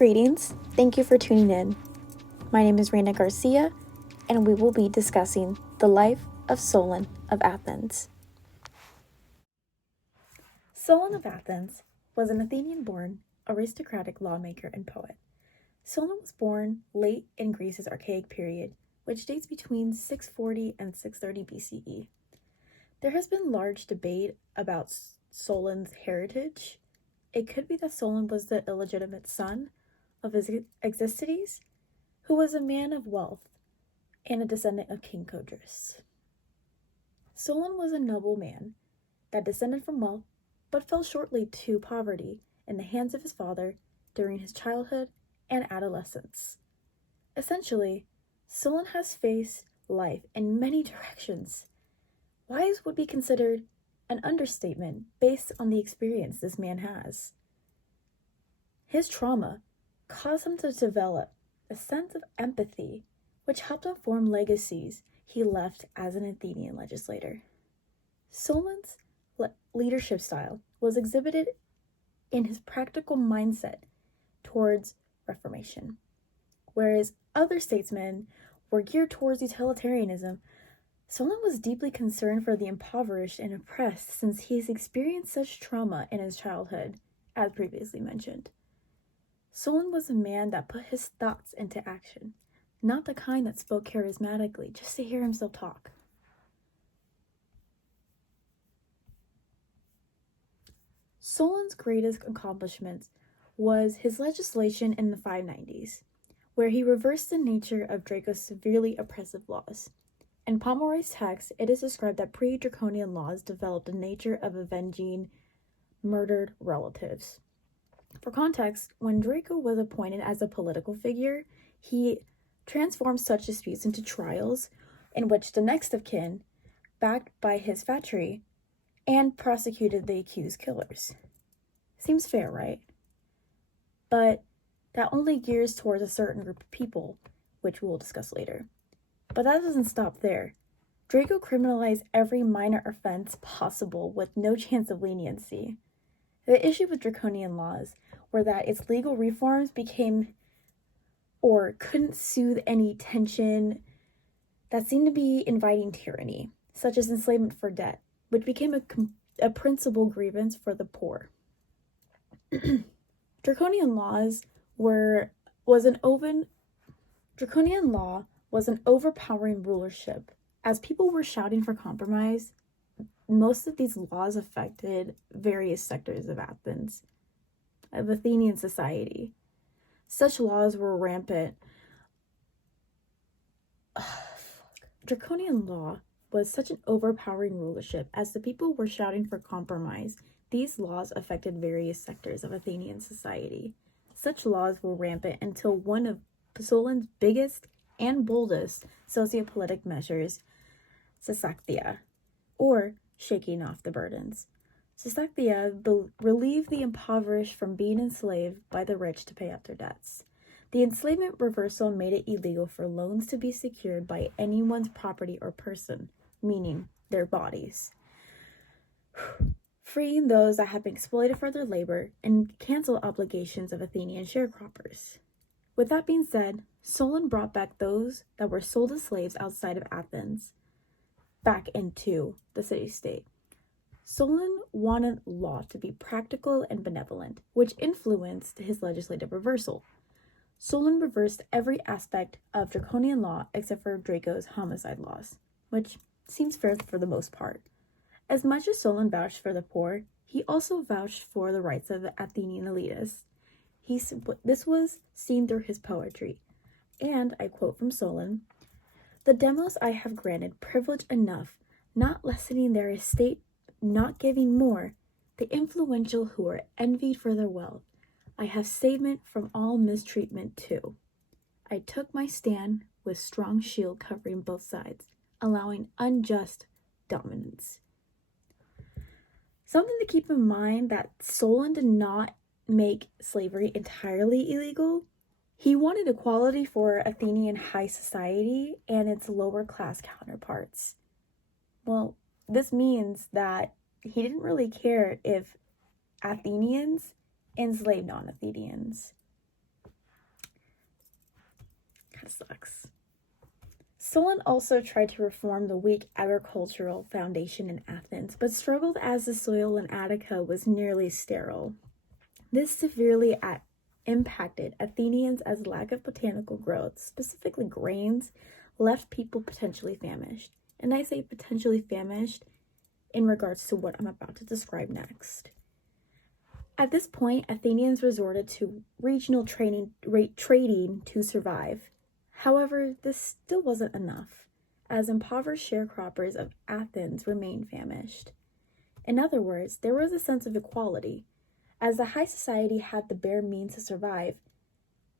Greetings. Thank you for tuning in. My name is Reina Garcia, and we will be discussing the life of Solon of Athens. Solon of Athens was an Athenian-born, aristocratic lawmaker and poet. Solon was born late in Greece's Archaic period, which dates between 640 and 630 BCE. There has been large debate about Solon's heritage. It could be that Solon was the illegitimate son of his Existides, who was a man of wealth and a descendant of King Codrus. Solon was a noble man that descended from wealth, but fell shortly to poverty in the hands of his father during his childhood and adolescence. Essentially, Solon has faced life in many directions. Wise would be considered an understatement based on the experience this man has. His trauma caused him to develop a sense of empathy, which helped him form legacies he left as an Athenian legislator. Solon's leadership style was exhibited in his practical mindset towards reformation, whereas other statesmen were geared towards utilitarianism. Solon was deeply concerned for the impoverished and oppressed since he has experienced such trauma in his childhood, as previously mentioned. Solon was a man that put his thoughts into action, not the kind that spoke charismatically just to hear himself talk. Solon's greatest accomplishment was his legislation in the 590s, where he reversed the nature of Draco's severely oppressive laws. In Pomeroy's text, it is described that pre-Draconian laws developed a nature of avenging murdered relatives. For context, when Draco was appointed as a political figure, he transformed such disputes into trials in which the next of kin, backed by his phratry, and prosecuted the accused killers. Seems fair, right? But that only gears towards a certain group of people, which we will discuss later. But that doesn't stop there. Draco criminalized every minor offense possible with no chance of leniency. The issue with draconian laws were that its legal reforms became or couldn't soothe any tension that seemed to be inviting tyranny, such as enslavement for debt, which became a principal grievance for the poor. Draconian law was an overpowering rulership. As people were shouting for compromise, most of these laws affected various sectors of Athenian society. Such laws were rampant. Draconian law was such an overpowering rulership. As the people were shouting for compromise, these laws affected various sectors of Athenian society. Such laws were rampant until one of Solon's biggest and boldest sociopolitical measures, Cisakthaia, or shaking off the burdens. Cisakthaia relieved the impoverished from being enslaved by the rich to pay up their debts. The enslavement reversal made it illegal for loans to be secured by anyone's property or person, meaning their bodies, freeing those that had been exploited for their labor and canceled obligations of Athenian sharecroppers. With that being said, Solon brought back those that were sold as slaves outside of Athens back into the city-state. Solon wanted law to be practical and benevolent, which influenced his legislative reversal. Solon reversed every aspect of draconian law except for Draco's homicide laws, which seems fair for the most part. As much as Solon vouched for the poor, he also vouched for the rights of the Athenian elitists. This was seen through his poetry, and I quote from Solon, "The demos I have granted privilege enough, not lessening their estate, not giving more, the influential who are envied for their wealth. I have savement from all mistreatment too. I took my stand with strong shield covering both sides, allowing unjust dominance." Something to keep in mind that Solon did not make slavery entirely illegal. He wanted equality for Athenian high society and its lower class counterparts. Well, this means that he didn't really care if Athenians enslaved non-Athenians. That sucks. Solon also tried to reform the weak agricultural foundation in Athens, but struggled as the soil in Attica was nearly sterile. This severely impacted Athenians as lack of botanical growth, specifically grains, left people potentially famished. And I say potentially famished in regards to what I'm about to describe next. At this point, Athenians resorted to regional trading to survive. However, this still wasn't enough, as impoverished sharecroppers of Athens remained famished. In other words, there was a sense of equality. As the high society had the bare means to survive,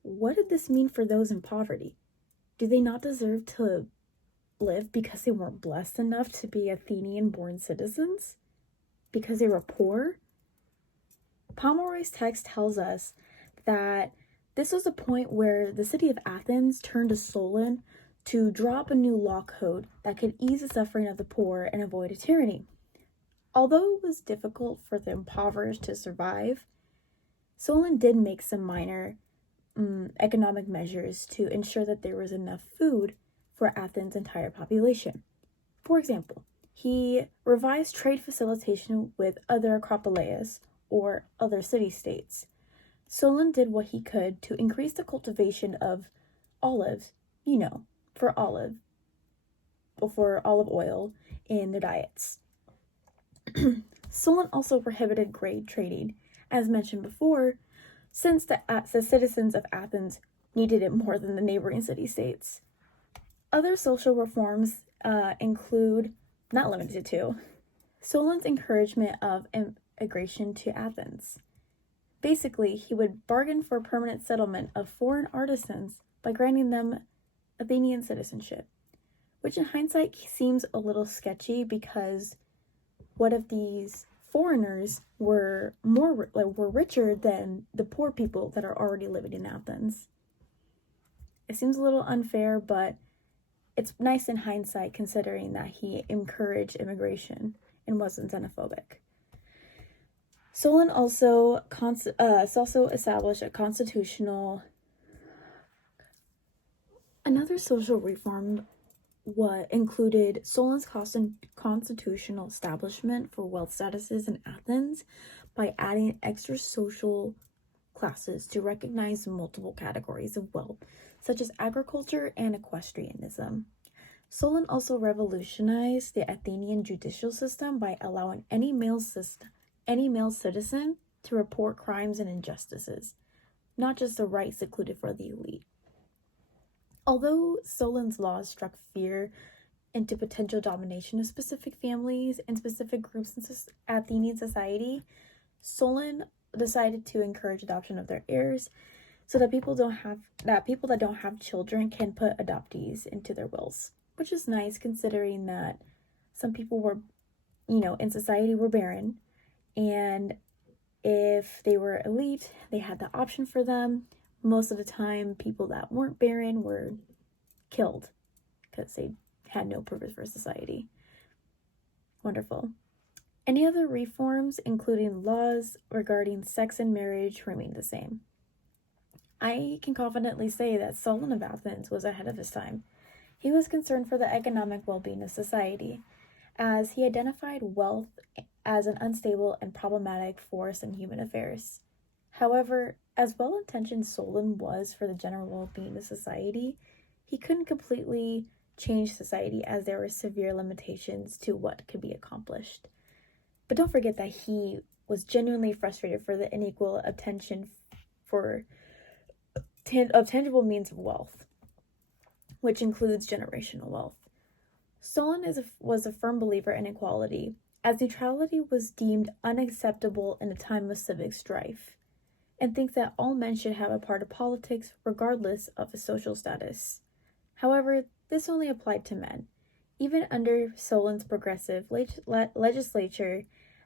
what did this mean for those in poverty? Do they not deserve to live because they weren't blessed enough to be Athenian-born citizens? Because they were poor? Pomeroy's text tells us that this was a point where the city of Athens turned to Solon to draw up a new law code that could ease the suffering of the poor and avoid a tyranny. Although it was difficult for the impoverished to survive, Solon did make some minor economic measures to ensure that there was enough food for Athens' entire population. For example, he revised trade facilitation with other acropolis, or other city-states. Solon did what he could to increase the cultivation of olives, for olive oil in their diets. Solon also prohibited grain trading, as mentioned before, since the citizens of Athens needed it more than the neighboring city-states. Other social reforms include, not limited to, Solon's encouragement of immigration to Athens. Basically, he would bargain for permanent settlement of foreign artisans by granting them Athenian citizenship, which in hindsight seems a little sketchy because what if these foreigners were richer than the poor people that are already living in Athens? It seems a little unfair, but it's nice in hindsight considering that he encouraged immigration and wasn't xenophobic. Solon also established a constitutional. Another social reform included Solon's constitutional establishment for wealth statuses in Athens by adding extra social classes to recognize multiple categories of wealth, such as agriculture and equestrianism. Solon also revolutionized the Athenian judicial system by allowing any male citizen to report crimes and injustices, not just the rights secluded for the elite. Although Solon's laws struck fear into potential domination of specific families and specific groups in Athenian society, Solon decided to encourage adoption of their heirs so that people that don't have children can put adoptees into their wills, which is nice considering that some people were, in society were barren, and if they were elite, they had the option for them. Most of the time, people that weren't barren were killed because they had no purpose for society. Wonderful. Any other reforms, including laws regarding sex and marriage, remained the same. I can confidently say that Solon of Athens was ahead of his time. He was concerned for the economic well-being of society, as he identified wealth as an unstable and problematic force in human affairs. However, as well-intentioned Solon was for the general well-being of society, he couldn't completely change society as there were severe limitations to what could be accomplished. But don't forget that he was genuinely frustrated for the unequal obtention of tangible means of wealth, which includes generational wealth. Solon was a firm believer in equality, as neutrality was deemed unacceptable in a time of civic strife, and thinks that all men should have a part of politics regardless of his social status. However, this only applied to men. Even under Solon's progressive legislature,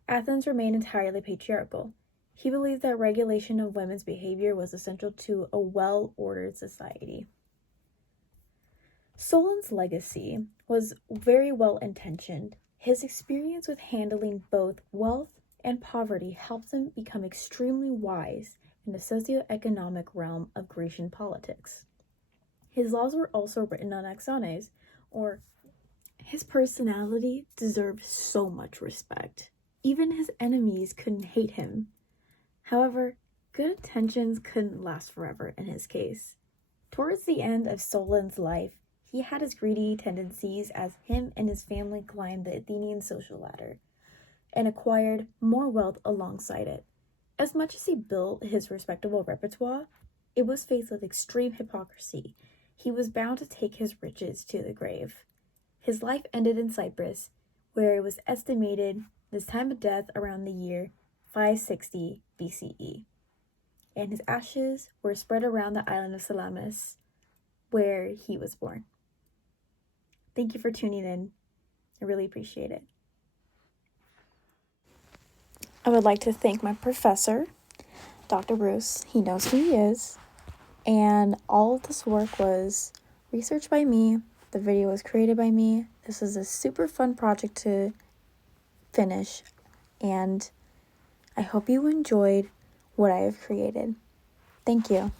Athens remained entirely patriarchal. He believed that regulation of women's behavior was essential to a well-ordered society. Solon's legacy was very well-intentioned. His experience with handling both wealth and poverty helped him become extremely wise in the socioeconomic realm of Grecian politics. His laws were also written on axones, or his personality deserved so much respect. Even his enemies couldn't hate him. However, good intentions couldn't last forever in his case. Towards the end of Solon's life, he had his greedy tendencies as him and his family climbed the Athenian social ladder and acquired more wealth alongside it. As much as he built his respectable repertoire, it was faced with extreme hypocrisy. He was bound to take his riches to the grave. His life ended in Cyprus, where it was estimated his time of death around the year 560 BCE. And his ashes were spread around the island of Salamis, where he was born. Thank you for tuning in. I really appreciate it. I would like to thank my professor, Dr. Bruce. He knows who he is. And all of this work was researched by me. The video was created by me. This is a super fun project to finish. And I hope you enjoyed what I have created. Thank you.